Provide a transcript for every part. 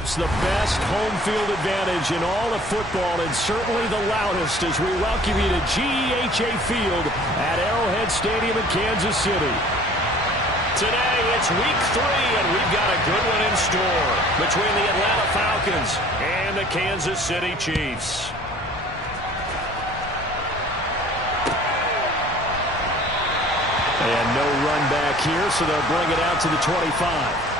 perhaps the best home field advantage in all of football, and certainly the loudest, as we welcome you to GEHA Field at Arrowhead Stadium in Kansas City. Today, it's week 3, and we've got a good one in store between the Atlanta Falcons and the Kansas City Chiefs. And no run back here, so they'll bring it out to the 25.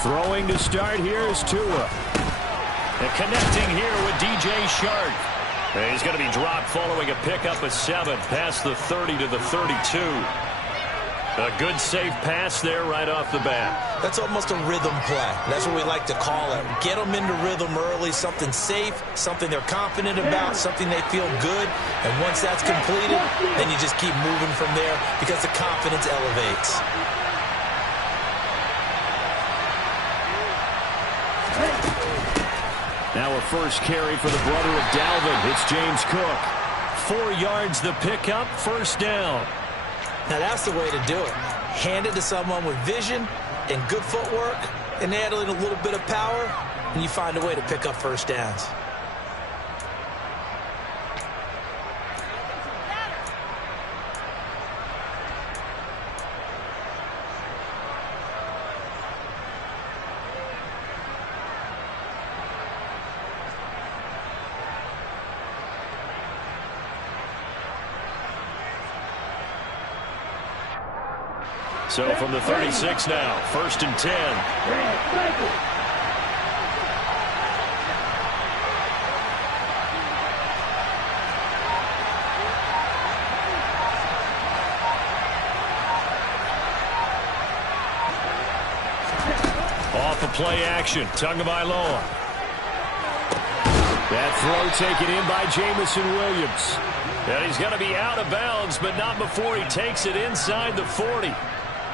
Throwing to start here is Tua. And connecting here with DJ Shark. And he's going to be dropped following a pickup of 7 past the 30 to the 32. A good safe pass there right off the bat. That's almost a rhythm play. That's what we like to call it. Get them into rhythm early, something safe, something they're confident about, something they feel good. And once that's completed, then you just keep moving from there because the confidence elevates. Now a first carry for the brother of Dalvin. It's James Cook. 4 yards the pickup, first down. Now that's the way to do it. Hand it to someone with vision and good footwork and add in a little bit of power, and you find a way to pick up first downs. So from the 36 now, 1st and 10. Off the play action, Tagovailoa. That throw taken in by Jamison Williams. And he's going to be out of bounds, but not before he takes it inside the 40.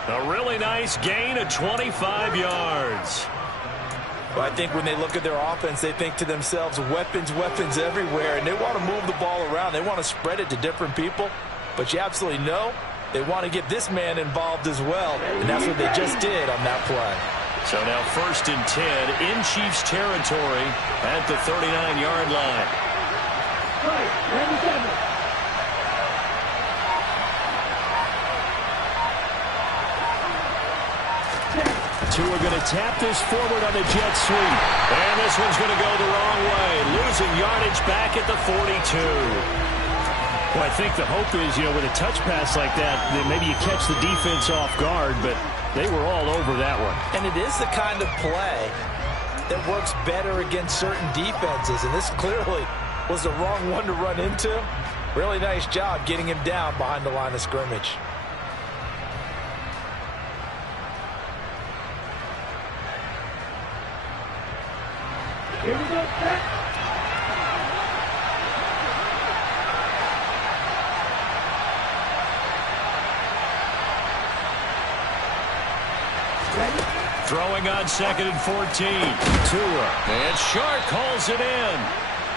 A really nice gain of 25 yards. Well, I think when they look at their offense, they think to themselves, weapons, weapons everywhere, and they want to move the ball around. They want to spread it to different people, but you absolutely know they want to get this man involved as well, and that's what they just did on that play. So now 1st and 10 in Chiefs territory at the 39-yard line. Tua going to tap this forward on the jet sweep. And this one's going to go the wrong way. Losing yardage back at the 42. Well, I think the hope is, with a touch pass like that, then maybe you catch the defense off guard, but they were all over that one. And it is the kind of play that works better against certain defenses, and this clearly was the wrong one to run into. Really nice job getting him down behind the line of scrimmage. Here we go, set. Throwing on 2nd and 14. Tua. And Shark calls it in.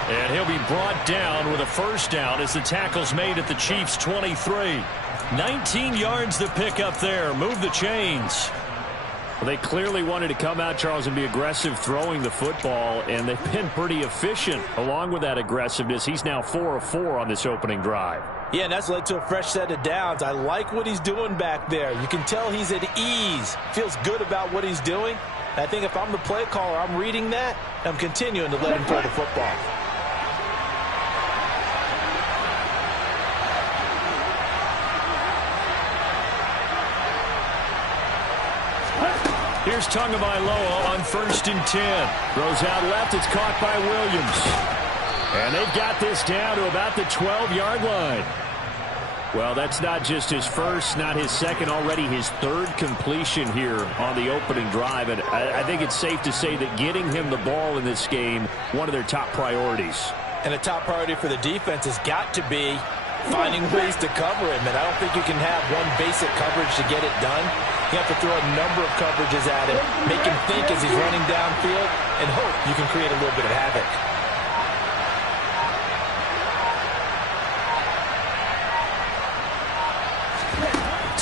And he'll be brought down with a first down as the tackle's made at the Chiefs' 23. 19 yards to pick up there. Move the chains. Well, they clearly wanted to come out, Charles, and be aggressive throwing the football, and they've been pretty efficient along with that aggressiveness. He's now 4 of 4 on this opening drive. Yeah, and that's led to a fresh set of downs. I like what he's doing back there. You can tell he's at ease, feels good about what he's doing. I think if I'm the play caller, I'm reading that, and I'm continuing to let him throw the football. Here's Tagovailoa on 1st and 10. Throws out left. It's caught by Williams. And they've got this down to about the 12-yard line. Well, that's not just his first, not his second, already his third completion here on the opening drive. And I think it's safe to say that getting him the ball in this game, one of their top priorities. And a top priority for the defense has got to be finding ways to cover him. And I don't think you can have one basic coverage to get it done. You have to throw a number of coverages at him, make him think as he's running downfield, and hope you can create a little bit of havoc.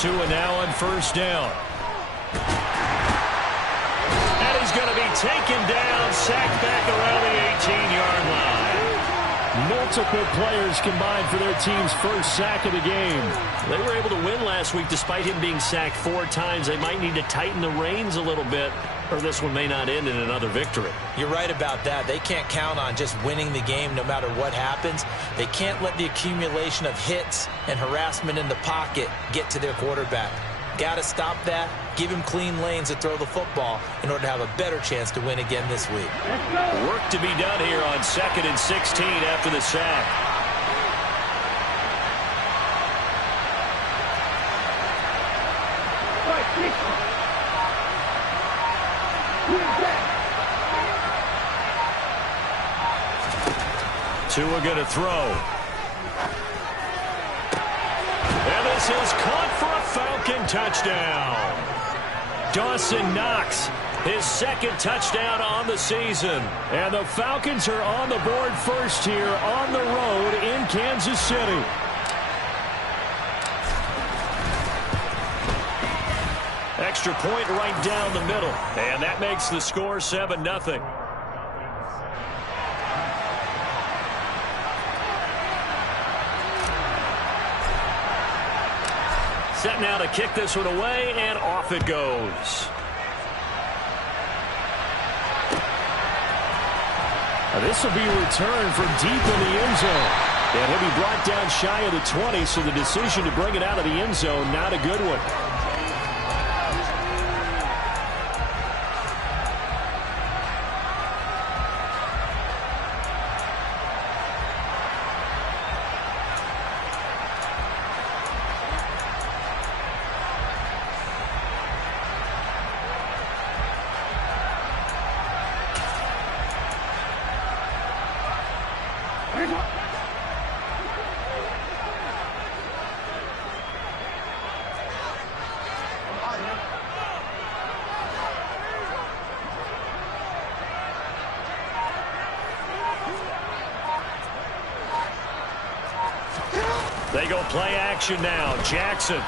Tua now on 1st down. And he's going to be taken down, sacked back around the 18-yard line. Multiple players combined for their team's first sack of the game. They were able to win last week despite him being sacked 4 times. They might need to tighten the reins a little bit, or this one may not end in another victory. You're right about that. They can't count on just winning the game no matter what happens. They can't let the accumulation of hits and harassment in the pocket get to their quarterback. Got to stop that, give him clean lanes to throw the football in order to have a better chance to win again this week. Work to be done here on 2nd and 16 after the sack. Tua going to throw. And this is caught for a Falcon touchdown. Dawson Knox, his 2nd touchdown on the season. And the Falcons are on the board first here on the road in Kansas City. Extra point right down the middle. And that makes the score 7-0. Set now to kick this one away, and off it goes. This will be returned from deep in the end zone. And he'll be brought down shy of the 20, so the decision to bring it out of the end zone, not a good one. They go play action now. Jackson.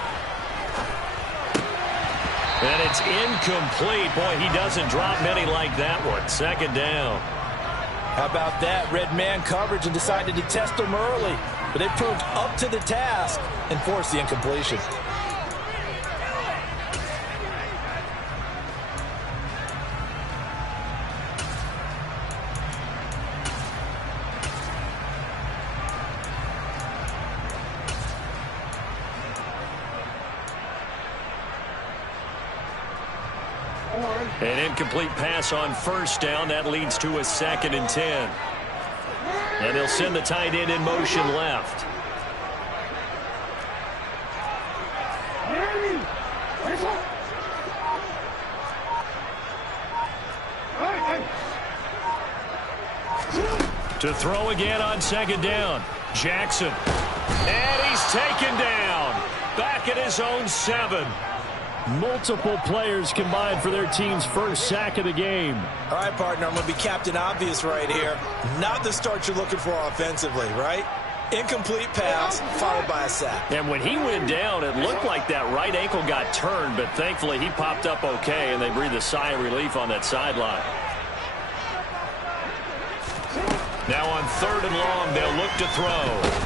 And it's incomplete. Boy, he doesn't drop many like that one. 2nd down. How about that? Red man coverage and decided to test them early. But they proved up to the task and forced the incompletion. An incomplete pass on 1st down. That leads to a 2nd and 10. And they'll send the tight end in motion left. To throw again on 2nd down. Jackson. And he's taken down. Back at his own 7. Multiple players combined for their team's first sack of the game. All right, partner, I'm going to be Captain Obvious right here. Not the start you're looking for offensively, right? Incomplete pass followed by a sack. And when he went down, it looked like that right ankle got turned, but thankfully he popped up okay, and they breathed a sigh of relief on that sideline. Now on 3rd and long, they'll look to throw.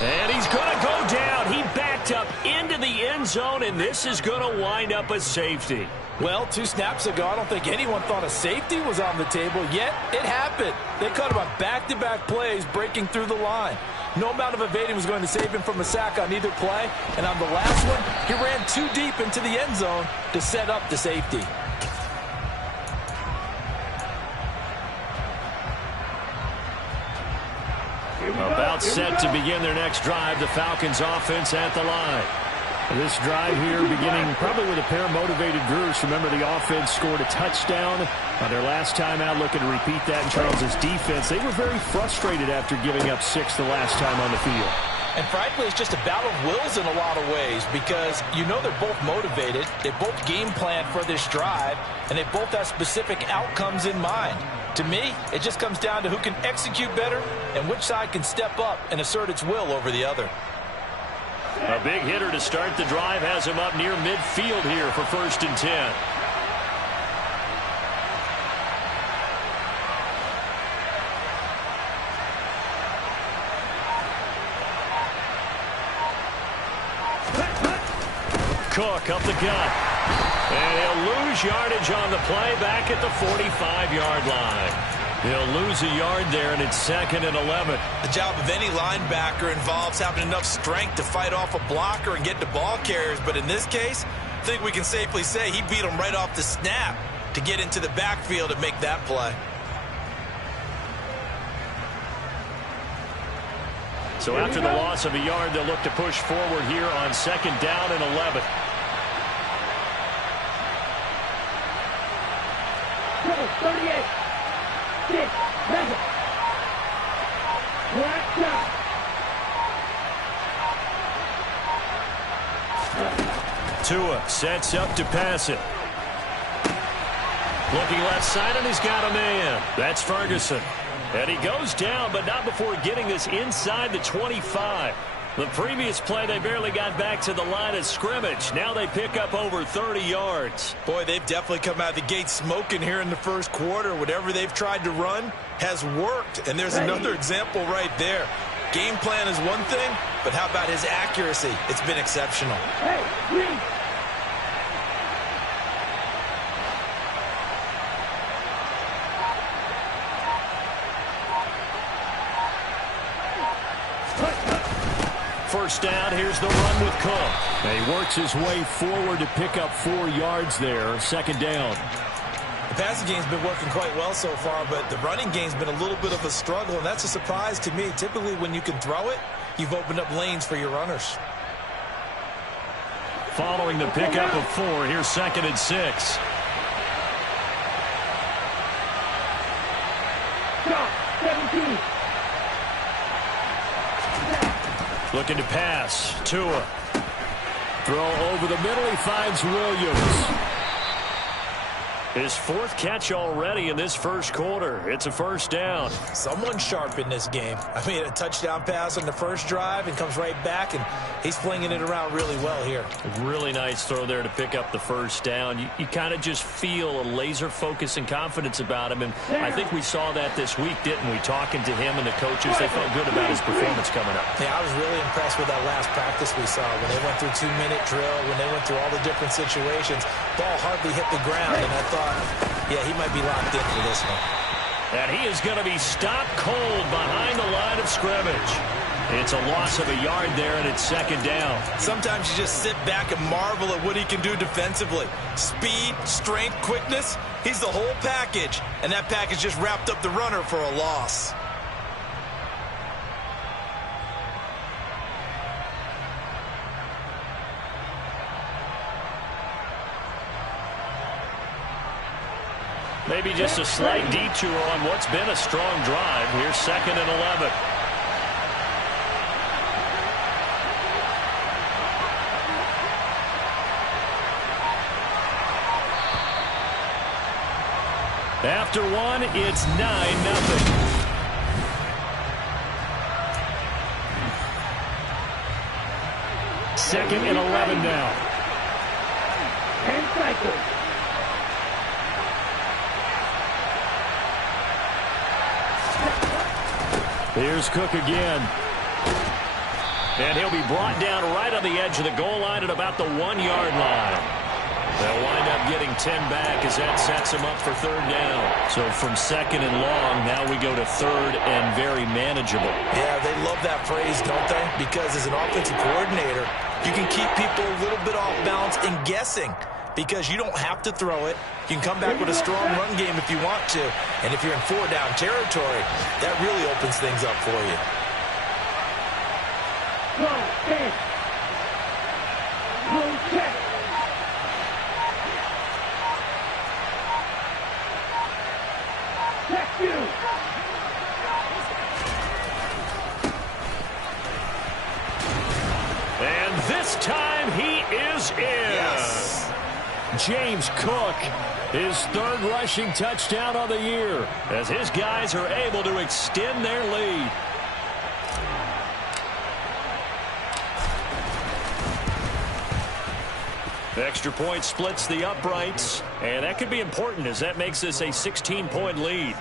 And he's going to go down. He backed up into the end zone, and this is going to wind up a safety. Well, 2 snaps ago, I don't think anyone thought a safety was on the table, yet it happened. They caught him on back-to-back plays breaking through the line. No amount of evading was going to save him from a sack on either play, and on the last one, he ran too deep into the end zone to set up the safety. about set to begin their next drive. The Falcons offense at the line. This drive here beginning probably with a pair of motivated groups. Remember, the offense scored a touchdown on their last time out, looking to repeat that in Charles's defense. They were very frustrated after giving up 6 the last time on the field. And frankly, it's just a battle of wills in a lot of ways because you know they're both motivated. They both game plan for this drive, and they both have specific outcomes in mind. To me, it just comes down to who can execute better and which side can step up and assert its will over the other. A big hitter to start the drive has him up near midfield here for 1st and 10. Cook up the gut. And he'll lose yardage on the play back at the 45-yard line. He'll lose a yard there, and it's 2nd and 11. The job of any linebacker involves having enough strength to fight off a blocker and get to ball carriers. But in this case, I think we can safely say he beat him right off the snap to get into the backfield and make that play. So after the loss of a yard, they'll look to push forward here on 2nd down and 11. Number 38. 6, 7. Black shot. Tua sets up to pass it. Looking left side, and he's got a man. That's Ferguson. And he goes down, but not before getting this inside the 25. The previous play, they barely got back to the line of scrimmage. Now they pick up over 30 yards. Boy, they've definitely come out of the gate smoking here in the first quarter. Whatever they've tried to run has worked. And there's another example right there. Game plan is one thing, but how about his accuracy? It's been exceptional. Hey, please. First down, here's the run with Cook. And he works his way forward to pick up 4 yards there. 2nd down. The passing game's been working quite well so far, but the running game's been a little bit of a struggle, and that's a surprise to me. Typically, when you can throw it, you've opened up lanes for your runners. Following the pickup of 4, here's 2nd and 6. Stop. 17. Looking to pass. Tua. Throw over the middle. He finds Williams. His 4th catch already in this first quarter. It's a first down. Someone sharp in this game. I mean, a touchdown pass on the first drive and comes right back, and he's flinging it around really well here. Really nice throw there to pick up the first down. You kind of just feel a laser focus and confidence about him, and I think we saw that this week, didn't we? Talking to him and the coaches, they felt good about his performance coming up. Yeah, I was really impressed with that last practice we saw when they went through 2-minute drill, when they went through all the different situations. Ball hardly hit the ground, and I thought, yeah, he might be locked in for this one. And he is going to be stopped cold behind the line of scrimmage. It's a loss of a yard there, and it's 2nd down. Sometimes you just sit back and marvel at what he can do defensively. Speed, strength, quickness, he's the whole package. And that package just wrapped up the runner for a loss. Maybe just a slight detour on what's been a strong drive. Here's 2nd and 11. After 1, it's 9-0. Second and 11 now. 10 cycles. Here's Cook again. And he'll be brought down right on the edge of the goal line at about the 1-yard line. They'll wind up getting 10 back as that sets him up for 3rd down. So from 2nd and long, now we go to 3rd and very manageable. Yeah, they love that phrase, don't they? Because as an offensive coordinator, you can keep people a little bit off balance and guessing. Because you don't have to throw it. You can come back with a strong run game if you want to. And if you're in 4-down territory, that really opens things up for you. And this time he is in. Yes. James Cook, his third rushing touchdown on the year, as his guys are able to extend their lead. The extra point splits the uprights, and that could be important as that makes this a 16-point lead.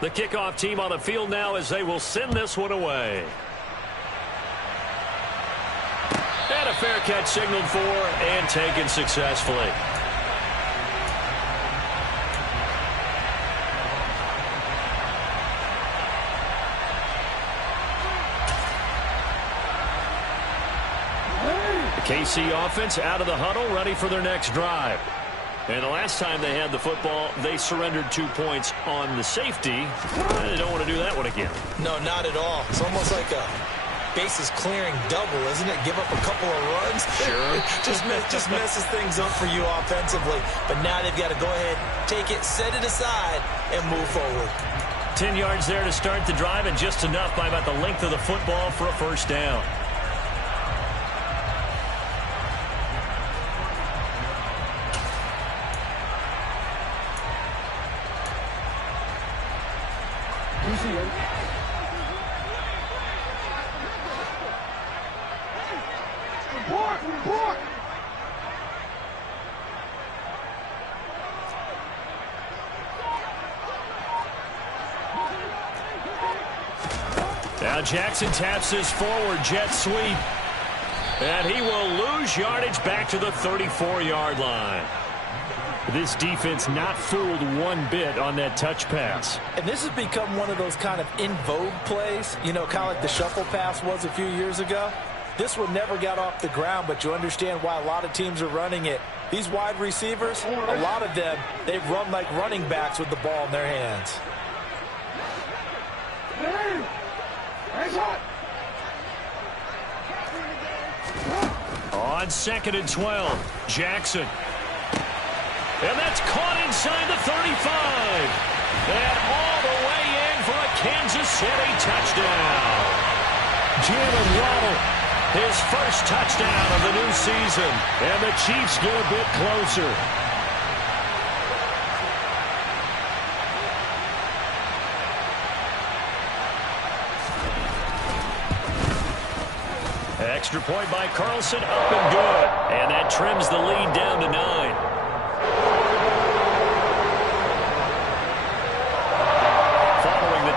The kickoff team on the field now as they will send this one away. And a fair catch signaled for and taken successfully. The KC offense out of the huddle, ready for their next drive. And the last time they had the football, they surrendered 2 points on the safety. They don't want to do that one again. No, not at all. It's almost like a bases clearing double, isn't it? Give up a couple of runs. Sure. just messes things up for you offensively. But now they've got to go ahead, take it, set it aside, and move forward. 10 yards there to start the drive, and just enough by about the length of the football for a first down. Report! Now Jackson taps his forward jet sweep. And he will lose yardage back to the 34-yard line. This defense not fooled one bit on that touch pass. And this has become one of those kind of in vogue plays, you know, kind of like the shuffle pass was a few years ago. This one never got off the ground, but you understand why a lot of teams are running it. These wide receivers, a lot of them, they run like running backs with the ball in their hands. On 2nd and 12, Jackson. And that's caught inside the 35. And all the way in for a Kansas City touchdown. Jalen Waddle, his first touchdown of the new season. And the Chiefs get a bit closer. Extra point by Carlson, up and good. And that trims the lead down to 9.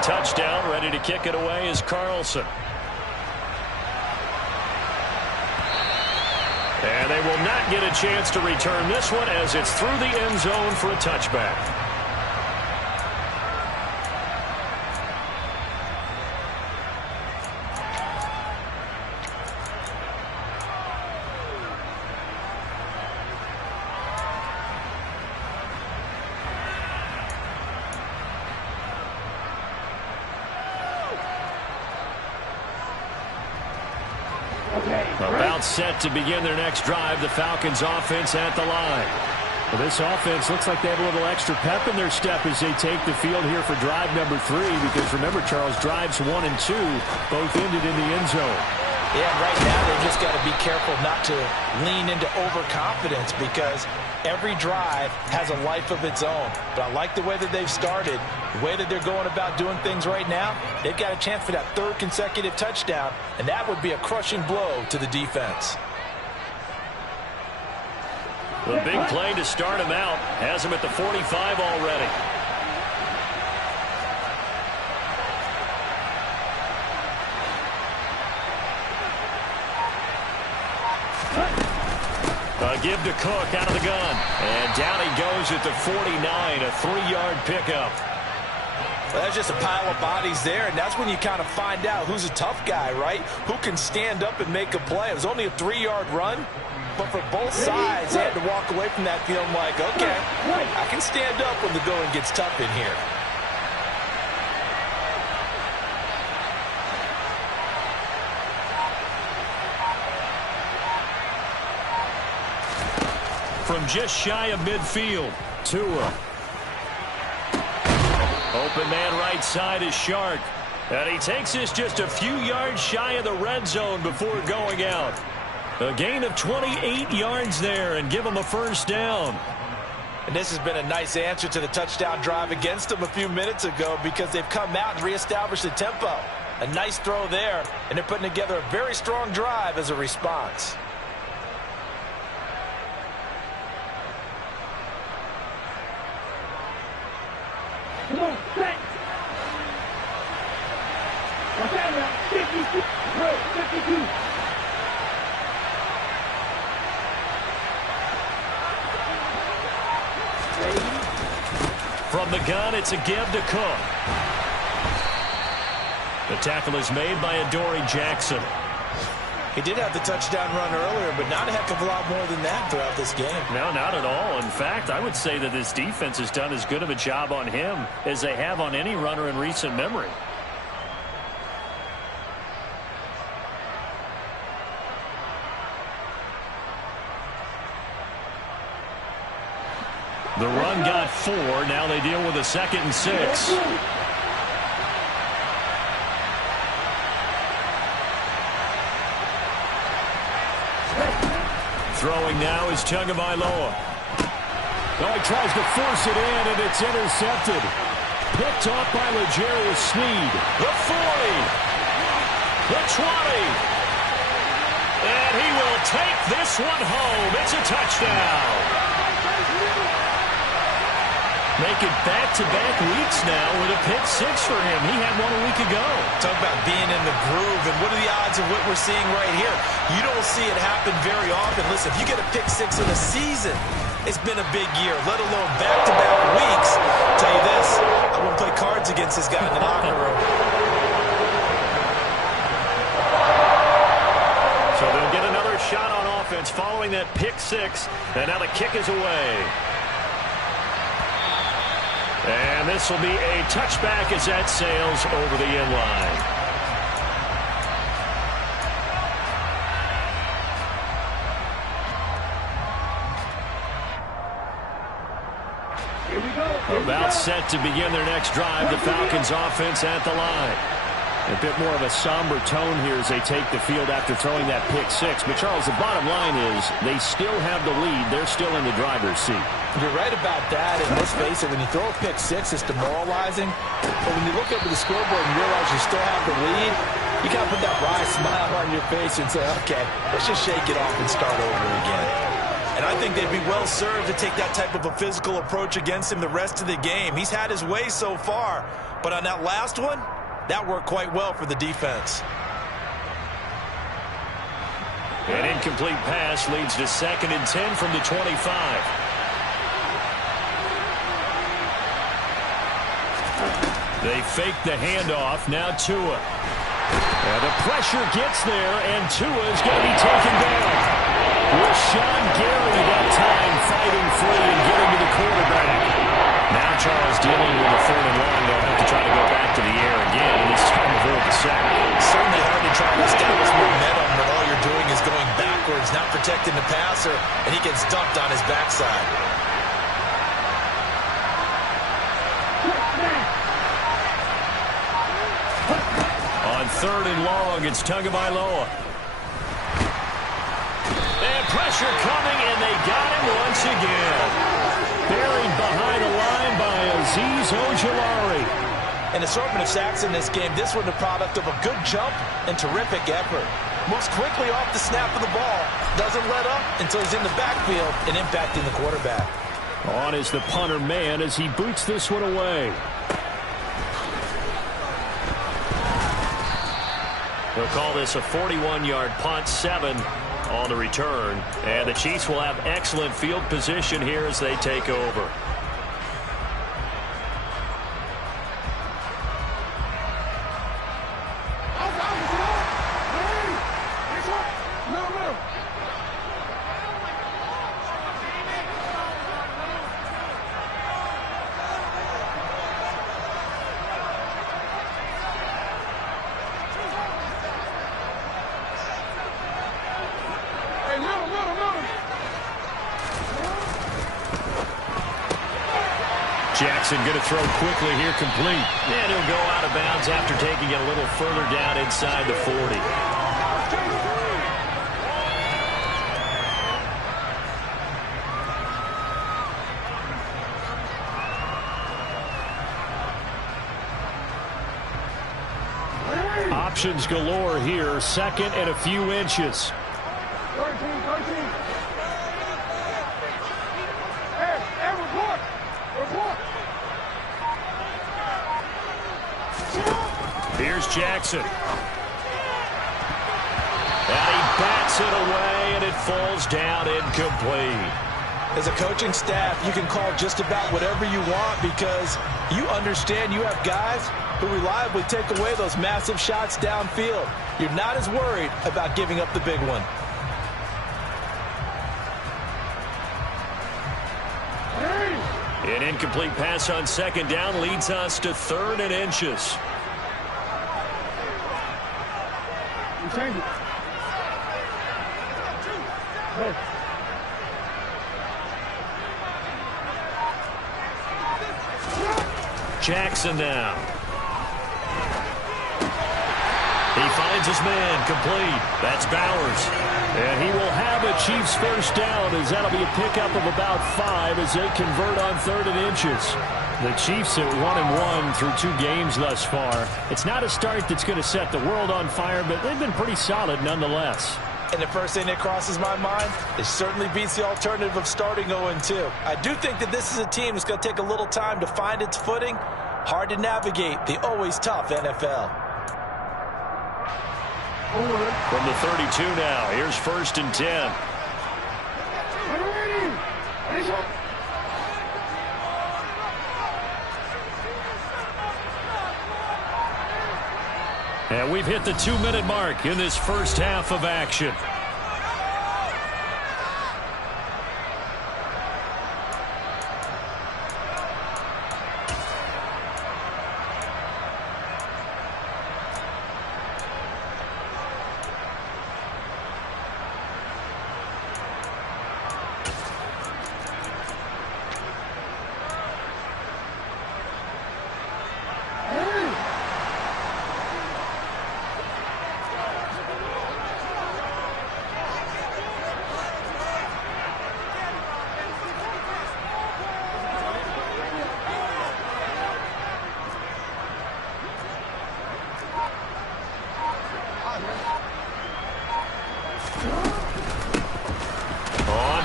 Touchdown, ready to kick it away is Carlson. And they will not get a chance to return this one as it's through the end zone for a touchback. About set to begin their next drive, the Falcons offense at the line. Well, this offense looks like they have a little extra pep in their step as they take the field here for drive number 3, because remember, Charles, drives 1 and 2 both ended in the end zone. Yeah, right now they've just got to be careful not to lean into overconfidence, because every drive has a life of its own. But I like the way that they've started, the way that they're going about doing things right now. They've got a chance for that 3rd consecutive touchdown, and that would be a crushing blow to the defense. The big play to start him out has him at the 45 already. A give to Cook out of the gun. And down he goes at the 49, a 3-yard pickup. Well, that's just a pile of bodies there, and that's when you kind of find out who's a tough guy, right? Who can stand up and make a play. It was only a 3-yard run, but for both sides, they had to walk away from that feeling like, okay, I can stand up when the going gets tough in here. from just shy of midfield. Tua. Open man right side is Shark. And he takes this just a few yards shy of the red zone before going out. A gain of 28 yards there and give him a first down. And this has been a nice answer to the touchdown drive against them a few minutes ago because they've come out and reestablished the tempo. A nice throw there, and they're putting together a very strong drive as a response. Come on, set. What's that now? 52. Right, 52. From the gun, it's a give to Cook. The tackle is made by Adoree Jackson. He did have the touchdown run earlier, but not a heck of a lot more than that throughout this game. No, not at all. In fact, I would say that this defense has done as good of a job on him as they have on any runner in recent memory. The run got 4. Now they deal with a 2nd and 6. Throwing now is Tagovailoa. Oh, he tries to force it in, and it's intercepted. Picked off by L'Jarius Sneed. The 40. The 20. And he will take this one home. It's a touchdown. Making back-to-back weeks now with a pick 6 for him. He had one a week ago. Talk about being in the groove, and what are the odds of what we're seeing right here? You don't see it happen very often. Listen, if you get a pick 6 in a season, it's been a big year, let alone back-to-back weeks. I'll tell you this, I wouldn't play cards against this guy in the locker room. So they'll get another shot on offense following that pick 6, and now the kick is away. And this will be a touchback as that sails over the end line. Here we go. About set to begin their next drive, the Falcons offense at the line. A bit more of a somber tone here as they take the field after throwing that pick 6. But, Charles, the bottom line is they still have the lead. They're still in the driver's seat. You're right about that, and let's face it, when you throw a pick 6, it's demoralizing. But when you look up at the scoreboard and realize you still have the lead, you got to put that wry smile on your face and say, okay, let's just shake it off and start over again. And I think they'd be well served to take that type of a physical approach against him the rest of the game. He's had his way so far, but on that last one, that worked quite well for the defense. An incomplete pass leads to 2nd and 10 from the 25. They fake the handoff. Now Tua. And the pressure gets there, and Tua is going to be taken down. Rashawn Gary that time fighting free and getting to the quarterback. Now Charles dealing with a 3rd and long. They'll have to try to go back to the air again, and this time avoid the sack. Certainly hard to try to establish momentum when all you're doing is going backwards, not protecting the passer, and he gets dumped on his backside. On 3rd and long, it's Tagovailoa. And pressure coming, and they got him once again. Buried behind the line by Azeez Ojulari. An assortment of sacks in this game. This one the product of a good jump and terrific effort. Moves quickly off the snap of the ball. Doesn't let up until he's in the backfield and impacting the quarterback. On is the punter man as he boots this one away. They'll call this a 41-yard punt, 7 on the return. And the Chiefs will have excellent field position here as they take over. Jackson going to throw quickly here, complete. And he'll go out of bounds after taking it a little further down inside the 40. Options galore here, second and a few inches. 13. Hey, report. Here's Jackson. And he bats it away, and it falls down incomplete. As a coaching staff, you can call just about whatever you want because you understand you have guys who reliably take away those massive shots downfield. You're not as worried about giving up the big one. An incomplete pass on second down leads us to third and inches. Change it. Hey. Jackson now. He finds his man, complete. That's Bowers. And he will have a Chiefs first down as that'll be a pickup of about 5 as they convert on third and inches. The Chiefs at 1-1 through 2 games thus far. It's not a start that's going to set the world on fire, but they've been pretty solid nonetheless. And the first thing that crosses my mind, it certainly beats the alternative of starting 0-2. I do think that this is a team that's going to take a little time to find its footing. Hard to navigate the always tough NFL. From the 32 now, here's first and 10. And we've hit the 2-minute mark in this first half of action.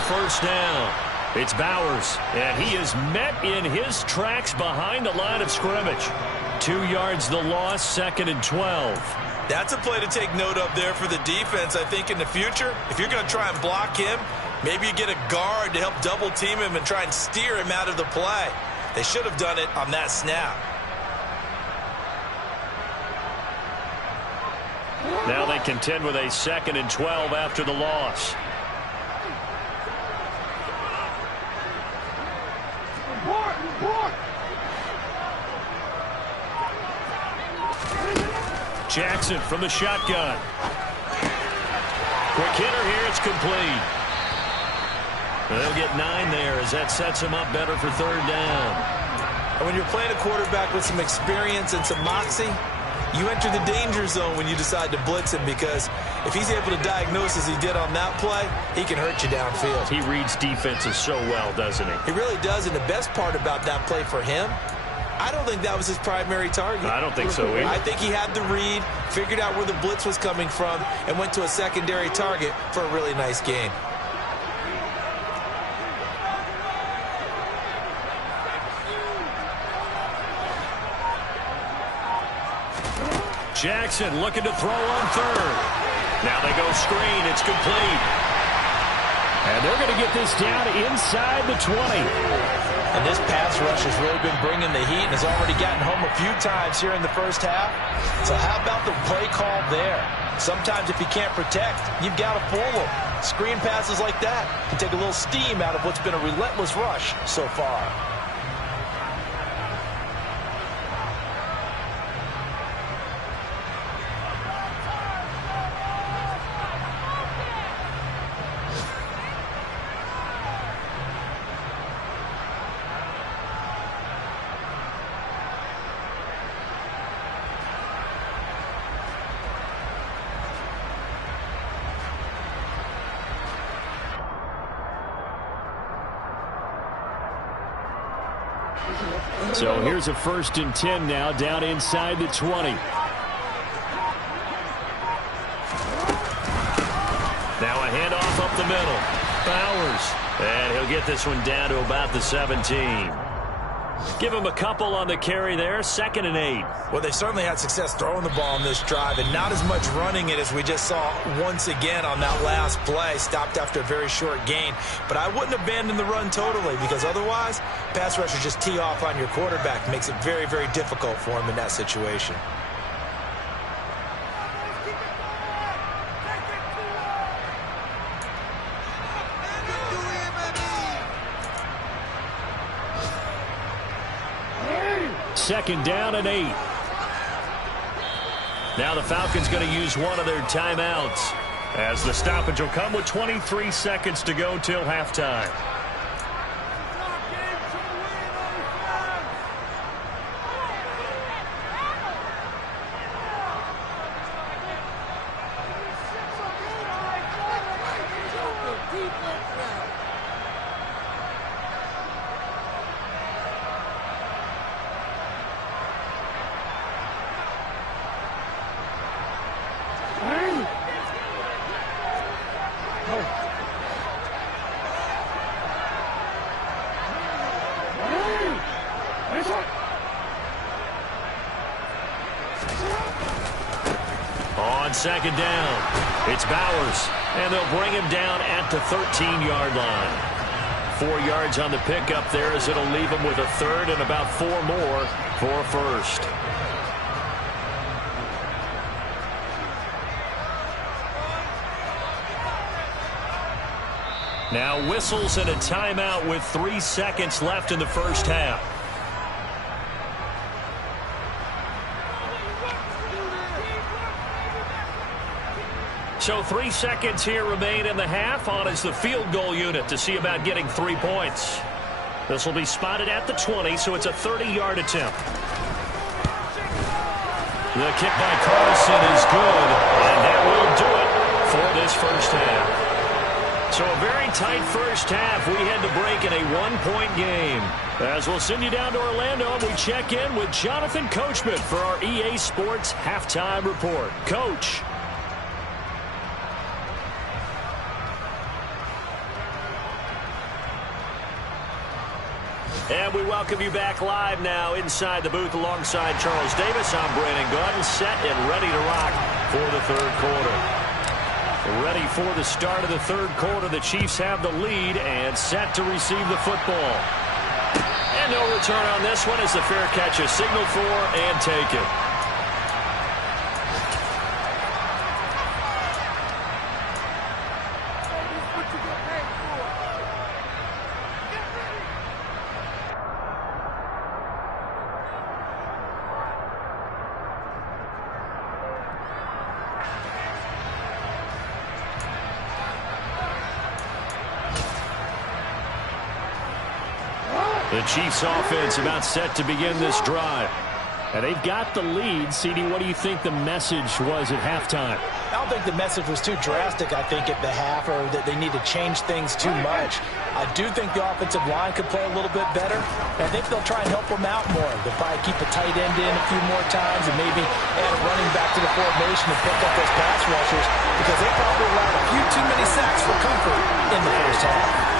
First down. It's Bowers, and he is met in his tracks behind the line of scrimmage. 2 yards the loss, second and 12. That's a play to take note of there for the defense. I think in the future, if you're going to try and block him, maybe you get a guard to help double team him and try and steer him out of the play. They should have done it on that snap. Now they contend with a second and 12 after the loss. Jackson from the shotgun. Quick hitter here. It's complete. They'll get 9 there as that sets him up better for third down. And when you're playing a quarterback with some experience and some moxie, you enter the danger zone when you decide to blitz him because if he's able to diagnose as he did on that play, he can hurt you downfield. He reads defenses so well, doesn't he? He really does, and the best part about that play for him, I don't think that was his primary target. I don't think so either. I think he had the read, figured out where the blitz was coming from, and went to a secondary target for a really nice gain. Jackson looking to throw on third. Now they go screen. It's complete. And they're going to get this down inside the 20. And this pass rush has really been bringing the heat and has already gotten home a few times here in the first half. So how about the play call there? Sometimes if you can't protect, you've got to fool them. Screen passes like that can take a little steam out of what's been a relentless rush so far. So here's a 1st and 10 now, down inside the 20. Now a handoff up the middle. Bowers. And he'll get this one down to about the 17. Give him a couple on the carry there. 2nd and 8. Well, they certainly had success throwing the ball in this drive and not as much running it as we just saw once again on that last play. Stopped after a very short gain. But I wouldn't abandon the run totally, because otherwise pass rushers just tee off on your quarterback. Makes it very, very difficult for him in that situation. Second down and 8. Now the Falcons going to use one of their timeouts, as the stoppage will come with 23 seconds to go till halftime. On 2nd down, it's Bowers, and they'll bring him down at the 13-yard line. 4 yards on the pickup there, as it'll leave him with a 3rd and about 4 more for a 1st. Now whistles and a timeout with 3 seconds left in the 1st half. So 3 seconds here remain in the half. On is the field goal unit to see about getting 3 points. This will be spotted at the 20, so it's a 30-yard attempt. The kick by Carlson is good, and that will do it for this 1st half. So a very tight 1st half. We had to break in a 1-point game. As we'll send you down to Orlando, and we check in with Jonathan Coachman for our EA Sports Halftime Report. Coach. And we welcome you back live now inside the booth alongside Charles Davis. I'm Brandon Gaudin, set and ready to rock for the 3rd quarter. Ready for the start of the 3rd quarter. The Chiefs have the lead and set to receive the football. And no return on this one as the fair catch is signaled for and taken. The Chiefs offense about set to begin this drive. And they've got the lead. CD, what do you think the message was at halftime? I don't think the message was too drastic, I think, at the half, or that they need to change things too much. I do think the offensive line could play a little bit better. And I think they'll try and help them out more. They'll probably keep a tight end in a few more times and maybe add a running back to the formation and pick up those pass rushers, because they probably allowed a few too many sacks for comfort in the 1st half.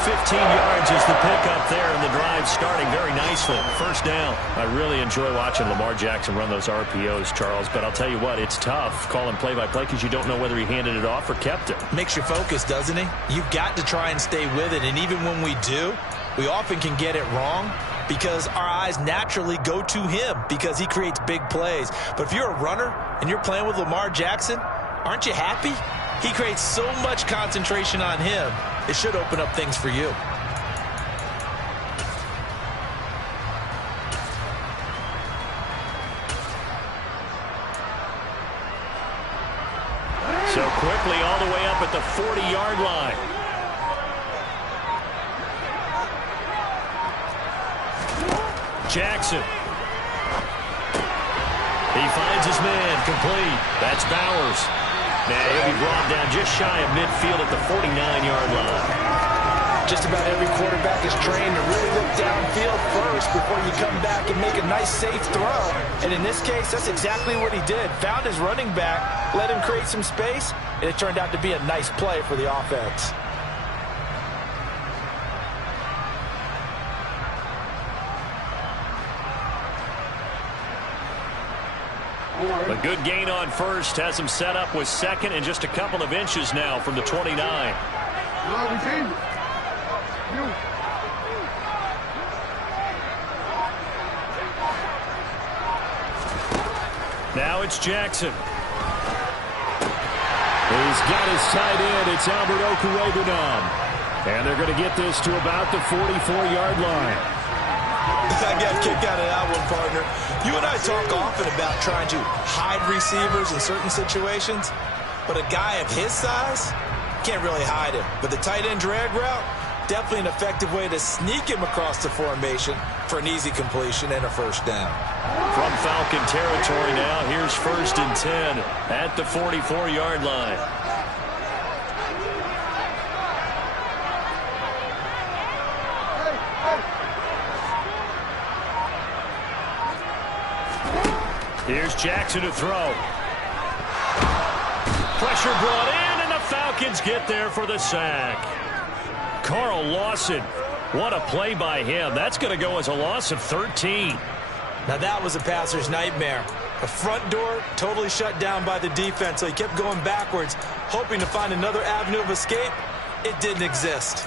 15 yards is the pickup there, and the drive starting very nicely. 1st down. I really enjoy watching Lamar Jackson run those RPOs, Charles, but I'll tell you what, it's tough calling play-by-play because you don't know whether he handed it off or kept it. Makes you focus, doesn't he? You've got to try and stay with it, and even when we do, we often can get it wrong because our eyes naturally go to him because he creates big plays. But if you're a runner and you're playing with Lamar Jackson, aren't you happy? He creates so much concentration on him. It should open up things for you. So quickly all the way up at the 40-yard line. Jackson. He finds his man, complete. That's Bowers. Now he'll be brought down just shy of midfield at the 49-yard line. Just about every quarterback is trained to really look downfield first before you come back and make a nice, safe throw. And in this case, that's exactly what he did. Found his running back, let him create some space, and it turned out to be a nice play for the offense. A good gain on first has him set up with second and just a couple of inches now from the 29. Now it's Jackson. He's got his tight end. It's Albert Okuwebunan. And they're going to get this to about the 44-yard line. I got a kick out of that one, partner. You and I talk often about trying to hide receivers in certain situations, but a guy of his size can't really hide him. But the tight end drag route, definitely an effective way to sneak him across the formation for an easy completion and a first down. From Falcon territory now, here's 1st and 10 at the 44-yard line. Here's Jackson to throw. Pressure brought in, and the Falcons get there for the sack. Carl Lawson, what a play by him. That's going to go as a loss of 13. Now that was a passer's nightmare. The front door totally shut down by the defense, so he kept going backwards, hoping to find another avenue of escape. It didn't exist.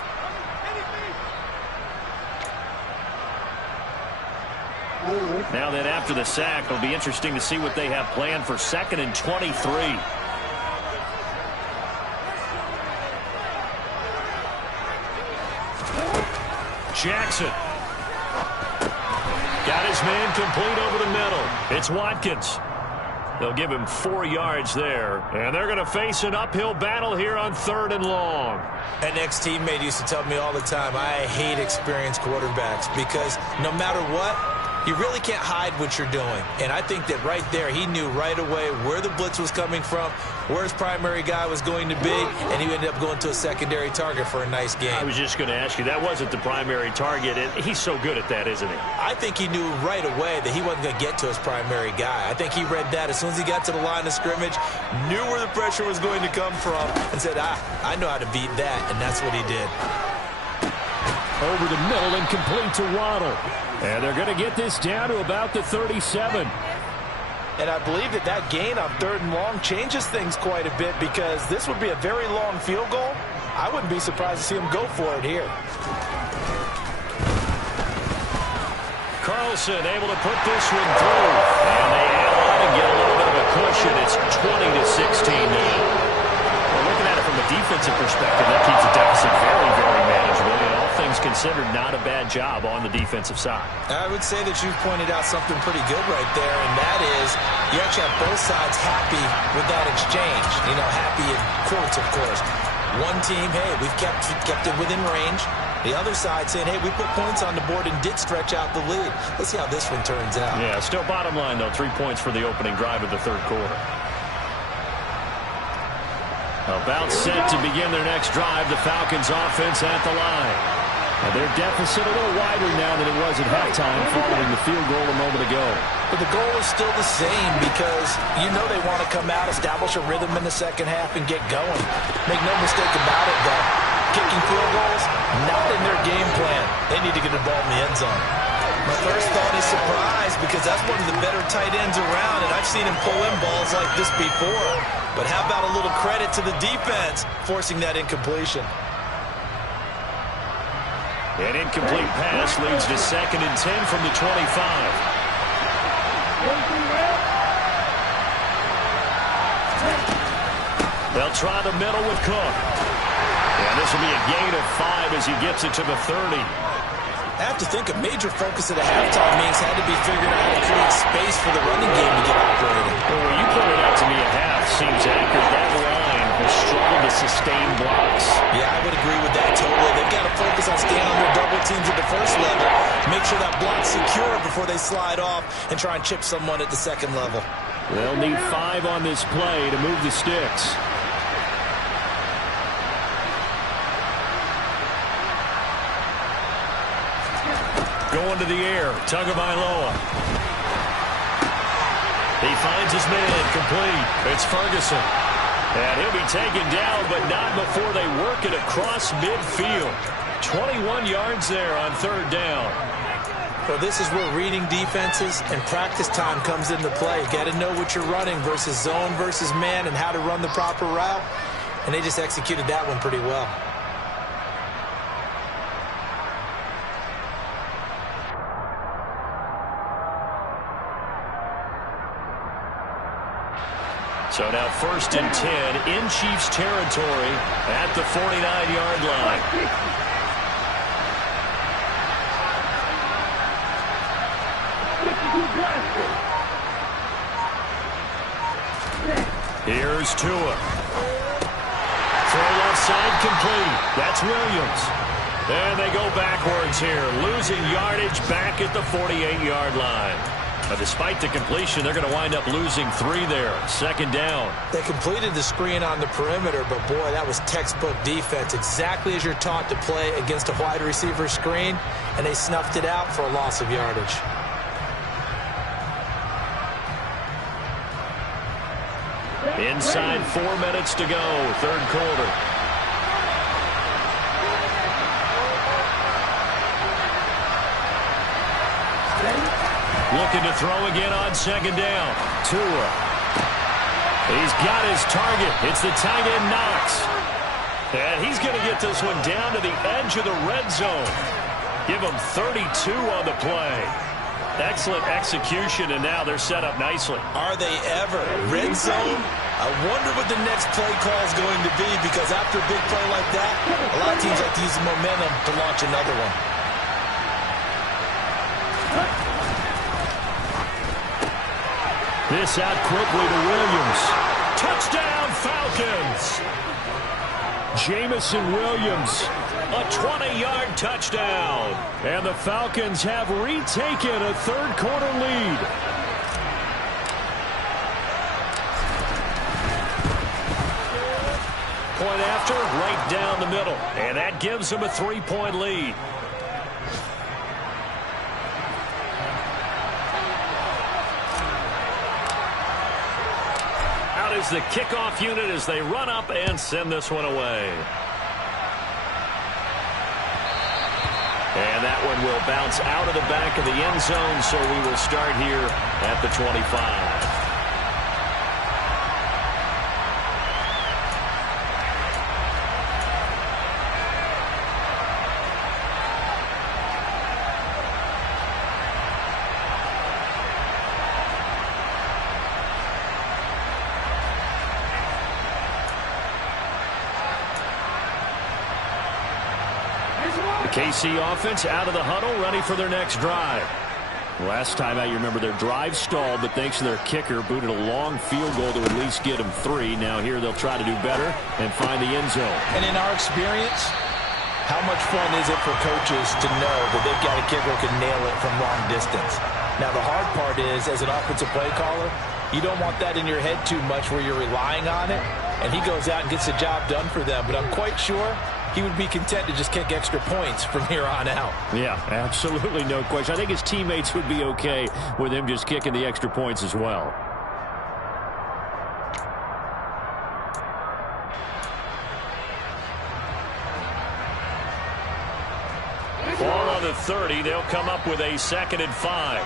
Now then, after the sack, it'll be interesting to see what they have planned for 2nd and 23. Jackson. Got his man complete over the middle. It's Watkins. They'll give him 4 yards there. And they're going to face an uphill battle here on 3rd and long. An ex-teammate used to tell me all the time, I hate experienced quarterbacks because no matter what, you really can't hide what you're doing. And I think that right there, he knew right away where the blitz was coming from, where his primary guy was going to be, and he ended up going to a secondary target for a nice game. I was just going to ask you, that wasn't the primary target, and he's so good at that, isn't he? I think he knew right away that he wasn't going to get to his primary guy. I think he read that as soon as he got to the line of scrimmage, knew where the pressure was going to come from, and said, I know how to beat that, and that's what he did. Over the middle and complete to Waddle. And they're going to get this down to about the 37. And I believe that that gain on 3rd and long changes things quite a bit because this would be a very long field goal. I wouldn't be surprised to see him go for it here. Carlson able to put this one through. And they add on and get a little bit of a cushion. It's 20-16 now. Well, looking at it from a defensive perspective, that keeps the deficit very, very manageable. And all things considered, not a bad job on the defensive side. I would say that you've pointed out something pretty good right there, and that is you actually have both sides happy with that exchange. You know, happy in quotes, of course. One team, hey, we've kept it within range. The other side saying, hey, we put points on the board and did stretch out the lead. Let's see how this one turns out. Yeah, still bottom line, though, 3 points for the opening drive of the 3rd quarter. About set to begin their next drive, the Falcons offense at the line. And their deficit a little wider now than it was at halftime following the field goal a moment ago. But the goal is still the same because you know they want to come out, establish a rhythm in the second half, and get going. Make no mistake about it, though. Kicking field goals, not in their game plan. They need to get the ball in the end zone. My first thought is surprise because that's one of the better tight ends around, and I've seen him pull in balls like this before. But how about a little credit to the defense forcing that incompletion? An incomplete pass leads to 2nd and 10 from the 25. They'll try the middle with Cook. And this will be a gain of 5 as he gets it to the 30. I have to think a major focus of the halftime meetings had to be figuring out how to create space for the running game to get operating. Well, what you pointed out to me at half seems accurate. That line has struggled to sustain blocks. Yeah, I would agree with that totally. They've got to focus on staying on their double teams at the first level, make sure that block's secure before they slide off and try and chip someone at the second level. They'll need 5 on this play to move the sticks. Going to the air. Tagovailoa. He finds his man complete. It's Ferguson. And he'll be taken down, but not before they work it across midfield. 21 yards there on third down. Well, this is where reading defenses and practice time comes into play. You got to know what you're running versus zone versus man and how to run the proper route. And they just executed that one pretty well. So now 1st and 10 in Chiefs territory at the 49-yard line. Here's Tua. Throw left side complete. That's Williams. And they go backwards here, losing yardage back at the 48-yard line. But despite the completion, they're going to wind up losing 3 there. 2nd down. They completed the screen on the perimeter, but boy, that was textbook defense. Exactly as you're taught to play against a wide receiver screen, and they snuffed it out for a loss of yardage. Inside 4 minutes to go, 3rd quarter. Looking to throw again on 2nd down. Tua. He's got his target. It's the tight end Knox. And he's going to get this one down to the edge of the red zone. Give him 32 on the play. Excellent execution, and now they're set up nicely. Are they ever? Red zone? I wonder what the next play call is going to be, because after a big play like that, a lot of teams like to use the momentum to launch another one. This out quickly to Williams. Touchdown, Falcons! Jamison Williams, a 20-yard touchdown. And the Falcons have retaken a 3rd quarter lead. Point after, right down the middle. And that gives them a 3-point lead. Is the kickoff unit as they run up and send this one away. And that one will bounce out of the back of the end zone, so we will start here at the 25. KC offense out of the huddle, ready for their next drive. Last time out, you remember their drive stalled, but thanks to their kicker, booted a long field goal to at least get them 3. Now here they'll try to do better and find the end zone. And in our experience, how much fun is it for coaches to know that they've got a kicker who can nail it from long distance? Now the hard part is, as an offensive play caller, you don't want that in your head too much where you're relying on it, and he goes out and gets the job done for them. But I'm quite sure he would be content to just kick extra points from here on out. Yeah, absolutely no question. I think his teammates would be okay with him just kicking the extra points as well. Ball on the 30. They'll come up with a 2nd and 5.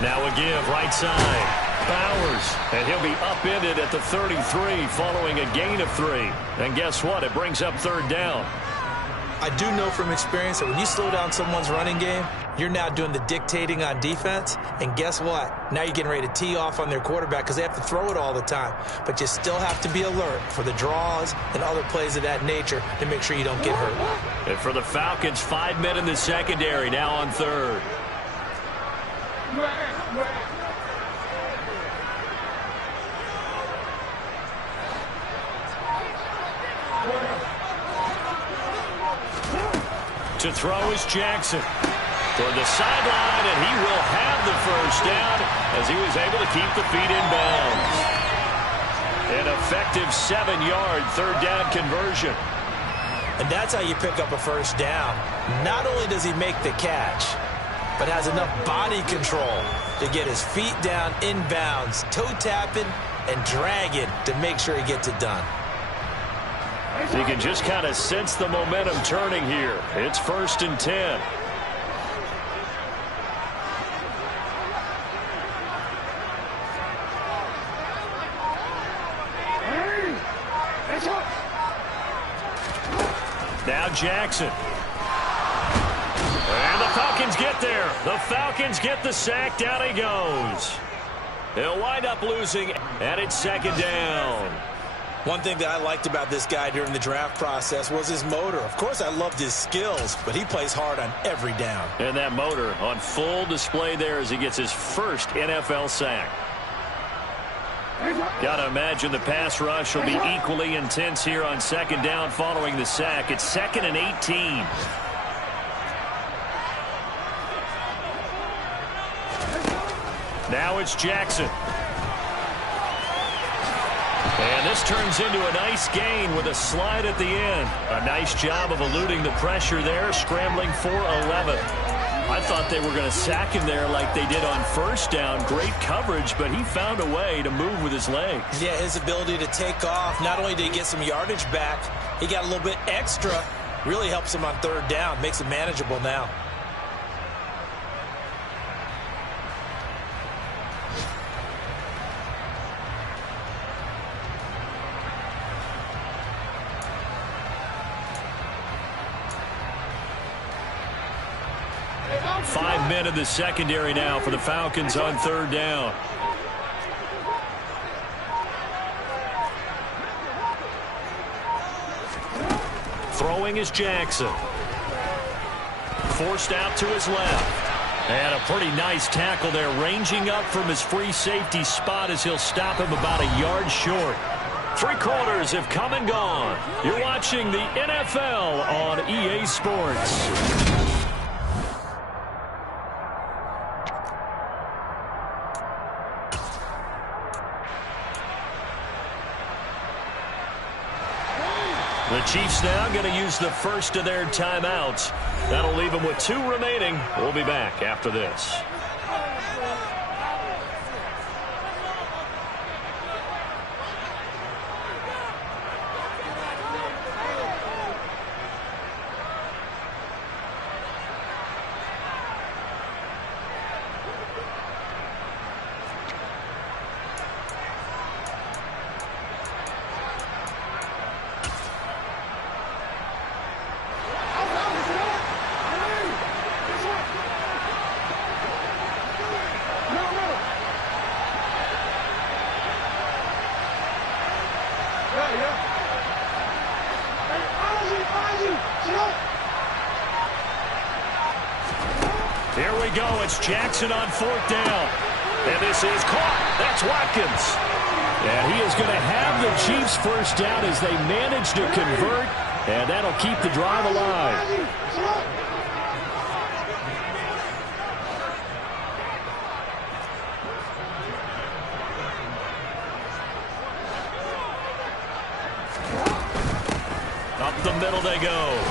Now a give, right side. Bowers, and he'll be upended at the 33 following a gain of 3. And guess what? It brings up 3rd down. I do know from experience that when you slow down someone's running game, you're now doing the dictating on defense. And guess what? Now you're getting ready to tee off on their quarterback because they have to throw it all the time. But you still have to be alert for the draws and other plays of that nature to make sure you don't get hurt. And for the Falcons, 5 men in the secondary, now on 3rd. To throw is Jackson. toward the sideline, and he will have the first down as he was able to keep the feet in bounds. An effective 7-yard third down conversion. And that's how you pick up a first down. Not only does he make the catch, but has enough body control to get his feet down in bounds, toe tapping and dragging to make sure he gets it done. You can just kind of sense the momentum turning here. It's 1st and 10. Now Jackson. And the Falcons get there. The Falcons get the sack. Down he goes. He'll wind up losing, and it's 2nd down. One thing that I liked about this guy during the draft process was his motor. Of course, I loved his skills, but he plays hard on every down. And that motor on full display there as he gets his first NFL sack. Got to imagine the pass rush will be equally intense here on 2nd down following the sack. It's 2nd and 18. Now it's Jackson. And this turns into a nice gain with a slide at the end. A nice job of eluding the pressure there, scrambling for 11. I thought they were going to sack him there like they did on 1st down. Great coverage, but he found a way to move with his legs. Yeah, his ability to take off. Not only did he get some yardage back, he got a little bit extra. Really helps him on 3rd down. Makes it manageable now. Five men in the secondary now for the Falcons on 3rd down. Throwing is Jackson. Forced out to his left. And a pretty nice tackle there, ranging up from his free safety spot as he'll stop him about a yard short. 3 quarters have come and gone. You're watching the NFL on EA Sports. The Chiefs now going to use the first of their timeouts. That'll leave them with 2 remaining. We'll be back after this. Here we go. It's Jackson on 4th down. And this is caught. That's Watkins. And he is going to have the Chiefs first down as they manage to convert. And that'll keep the drive alive. Up the middle they go.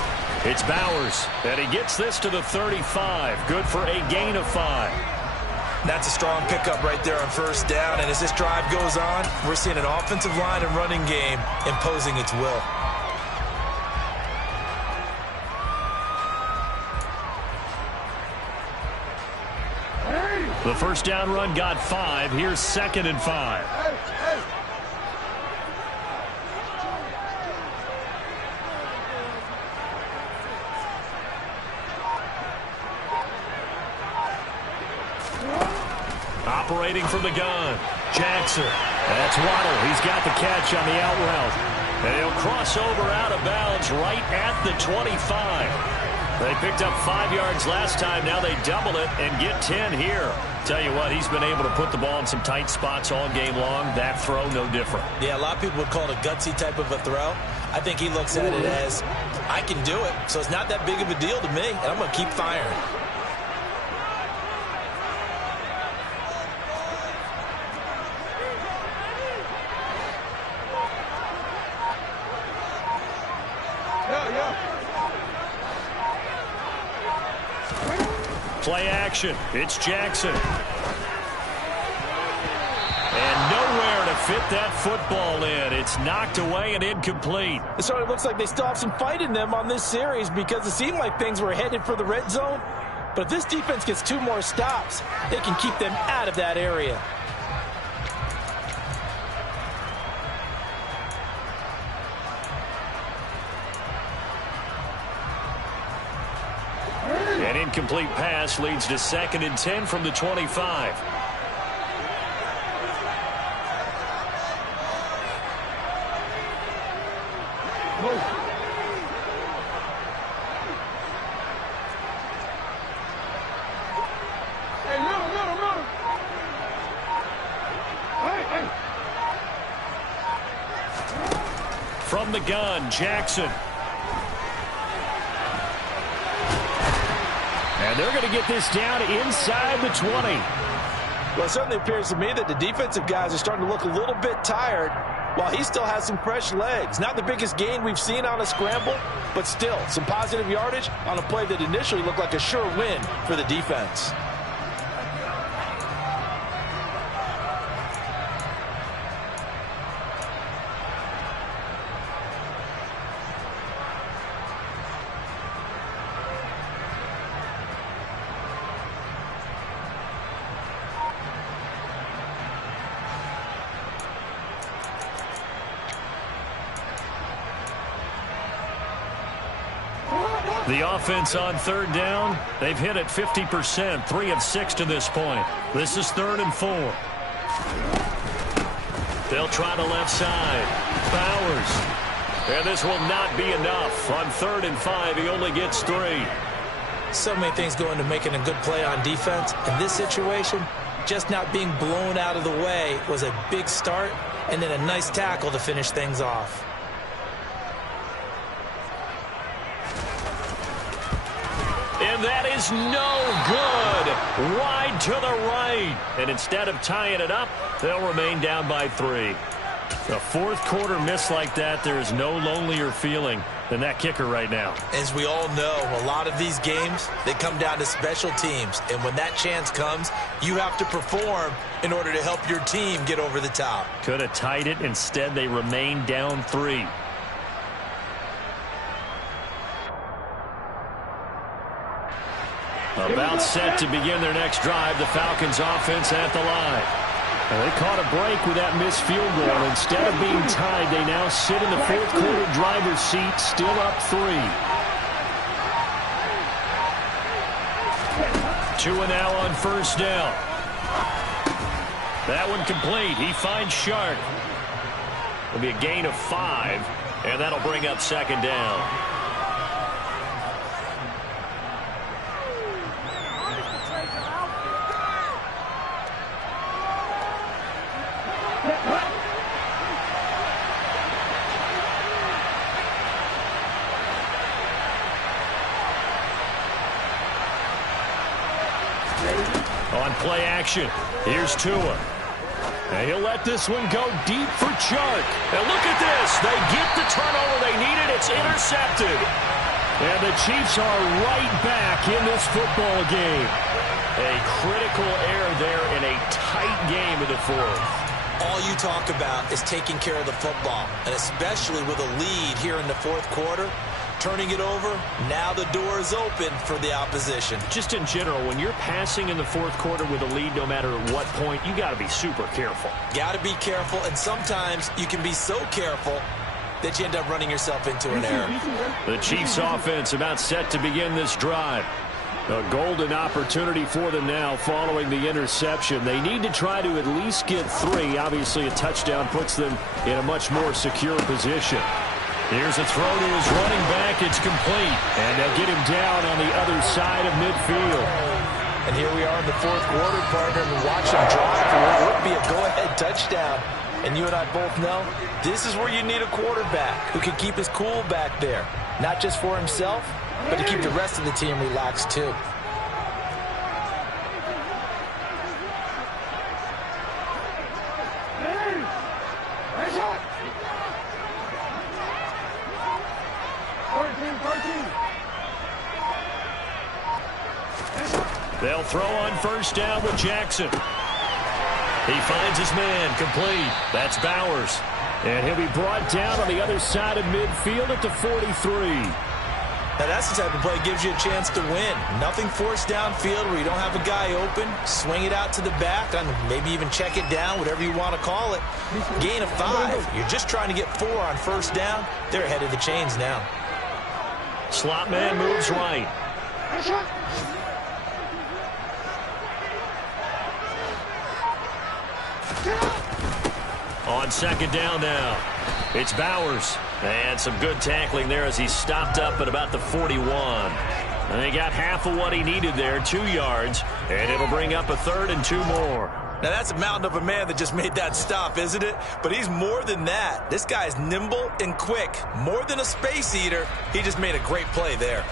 It's Bowers, and he gets this to the 35. Good for a gain of 5. That's a strong pickup right there on 1st down, and as this drive goes on, we're seeing an offensive line and running game imposing its will. The first down run got 5. Here's 2nd and 5. Operating from the gun, Jackson. That's Waddle. He's got the catch on the out route. And he'll cross over out of bounds right at the 25. They picked up 5 yards last time. Now they double it and get 10 here. Tell you what, he's been able to put the ball in some tight spots all game long. That throw, no different. Yeah, a lot of people would call it a gutsy type of a throw. I think he looks at it as, I can do it, so it's not that big of a deal to me, and I'm going to keep firing. Play action. It's Jackson. And nowhere to fit that football in. It's knocked away and incomplete. It certainly looks like they still have some fight in them on this series because it seemed like things were headed for the red zone. But if this defense gets 2 more stops, they can keep them out of that area. An incomplete pass leads to 2nd and 10 from the 25. From the gun, Jackson. And they're going to get this down inside the 20. Well, it certainly appears to me that the defensive guys are starting to look a little bit tired while he still has some fresh legs. Not the biggest gain we've seen on a scramble, but still some positive yardage on a play that initially looked like a sure win for the defense. The offense on 3rd down, they've hit it 50%, 3 of 6 to this point. This is 3rd and 4. They'll try to left side. Bowers. And this will not be enough. On 3rd and 5, he only gets 3. So many things go into making a good play on defense. In this situation, just not being blown out of the way was a big start, and then a nice tackle to finish things off. And that is no good. Wide to the right. And instead of tying it up, they'll remain down by 3. A 4th quarter miss like that, there is no lonelier feeling than that kicker right now. As we all know, a lot of these games, they come down to special teams. And when that chance comes, you have to perform in order to help your team get over the top. Could have tied it. Instead, they remain down 3. About set to begin their next drive, the Falcons offense at the line. They caught a break with that missed field goal. Instead of being tied, they now sit in the 4th quarter driver's seat, still up 3. 2 and now on 1st down. That one complete. He finds Shark. It'll be a gain of 5, and that'll bring up 2nd down. On play action, here's Tua. And he'll let this one go deep for Chark. And look at this. They get the turnover they needed. It's intercepted. And the Chiefs are right back in this football game. A critical error there in a tight game in the 4th. All you talk about is taking care of the football, and especially with a lead here in the 4th quarter. Turning it over, now the door is open for the opposition. Just in general, when you're passing in the 4th quarter with a lead, no matter at what point, you got to be super careful. Got to be careful, and sometimes you can be so careful that you end up running yourself into an error. The Chiefs offense about set to begin this drive. A golden opportunity for them now following the interception. They need to try to at least get 3. Obviously, a touchdown puts them in a much more secure position. Here's a throw to his running back. It's complete. And they'll get him down on the other side of midfield. And here we are in the 4th quarter, partner, and watch him drive for what would be a go-ahead touchdown. And you and I both know this is where you need a quarterback who can keep his cool back there. Not just for himself, but to keep the rest of the team relaxed too. They'll throw on first down with Jackson. He finds his man, complete. That's Bowers. And he'll be brought down on the other side of midfield at the 43. Now that's the type of play that gives you a chance to win. Nothing forced downfield where you don't have a guy open. Swing it out to the back, and maybe even check it down, whatever you want to call it. Gain of 5. You're just trying to get 4 on first down. They're ahead of the chains now. Slot man moves right. On second down now, it's Bowers. And some good tackling there as he stopped up at about the 41. And he got half of what he needed there, 2 yards. And it'll bring up a 3rd and 2 more. Now that's a mountain of a man that just made that stop, isn't it? But he's more than that. This guy's nimble and quick. More than a space eater. He just made a great play there.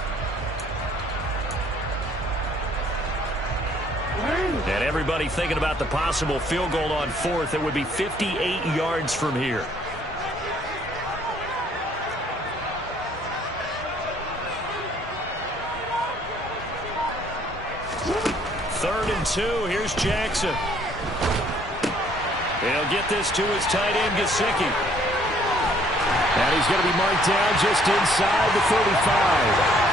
And everybody thinking about the possible field goal on 4th. It would be 58 yards from here. 3rd and 2. Here's Jackson. He'll get this to his tight end, Gesicki. And he's going to be marked down just inside the 35.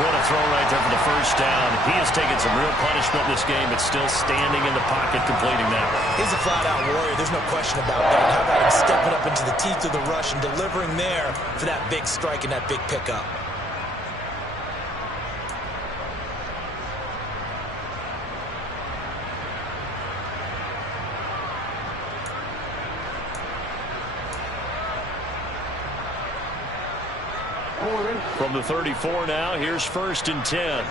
What a throw right there for the first down. He has taken some real punishment in this game, but still standing in the pocket completing that one. He's a flat-out warrior. There's no question about that. How about him stepping up into the teeth of the rush and delivering there for that big strike and that big pickup? From the 34 now, here's 1st and 10.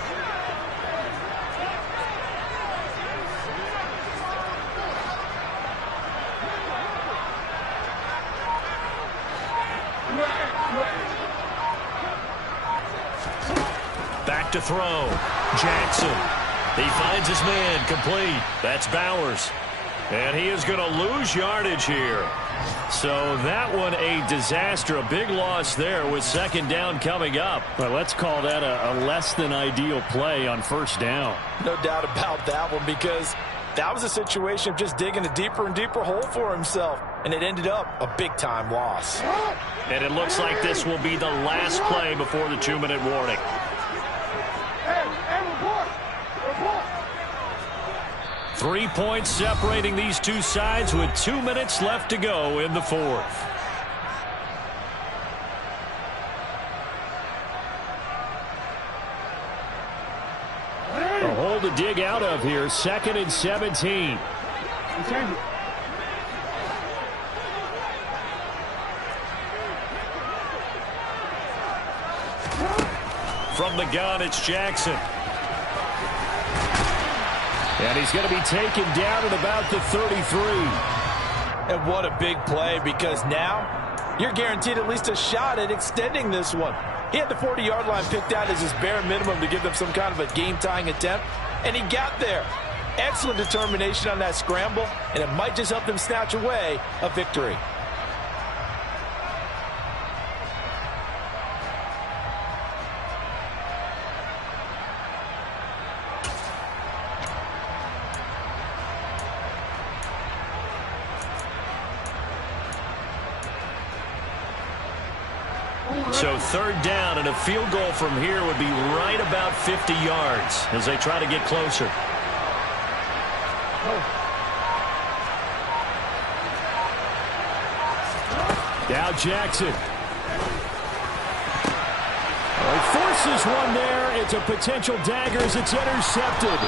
Back to throw. Jackson. He finds his man, complete. That's Bowers. And he is going to lose yardage here. So that one a disaster, a big loss there with second down coming up. Well, let's call that a less than ideal play on first down. No doubt about that one, because that was a situation of just digging a deeper and deeper hole for himself, and it ended up a big-time loss. And it looks like this will be the last play before the 2-minute warning. 3 points separating these two sides with 2 minutes left to go in the 4th. A hole to dig out of here. 2nd and 17. From the gun, it's Jackson. And he's going to be taken down at about the 33. And what a big play, because now you're guaranteed at least a shot at extending this one. He had the 40-yard line picked out as his bare minimum to give them some kind of a game-tying attempt, and he got there. Excellent determination on that scramble, and it might just help them snatch away a victory. So 3rd down, and a field goal from here would be right about 50 yards as they try to get closer. Now Jackson. He forces one there. It's a potential dagger as it's intercepted.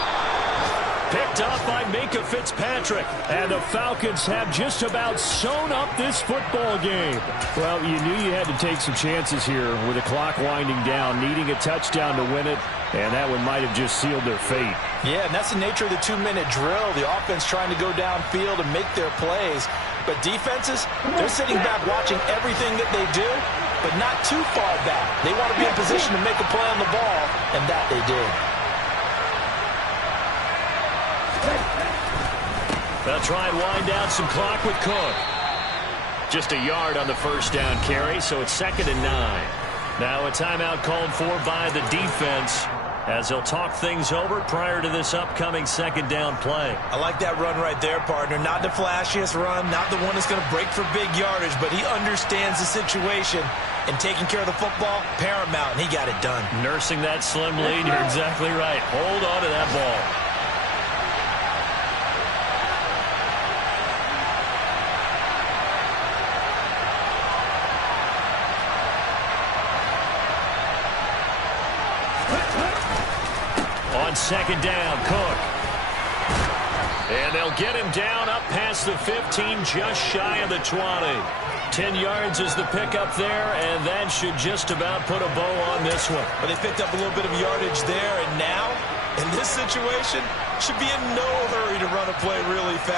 Picked up by Minkah Fitzpatrick. And the Falcons have just about sewn up this football game. Well, you knew you had to take some chances here with the clock winding down, needing a touchdown to win it, and that one might have just sealed their fate. Yeah, and that's the nature of the 2-minute drill. The offense trying to go downfield and make their plays. But defenses, they're sitting back watching everything that they do, but not too far back. They want to be in position to make a play on the ball, and that they did. They'll try and wind down some clock with Cook. Just a yard on the first down carry, so it's 2nd and 9. Now a timeout called for by the defense as he'll talk things over prior to this upcoming second down play. I like that run right there, partner. Not the flashiest run, not the one that's going to break for big yardage, but he understands the situation, and taking care of the football, paramount, and he got it done. Nursing that slim lead, you're exactly right. Hold on to that ball. On second down, Cook. And they'll get him down up past the 15, just shy of the 20. 10 yards is the pickup there, and that should just about put a bow on this one. But they picked up a little bit of yardage there, and now, in this situation, should be in no hurry to run a play really fast.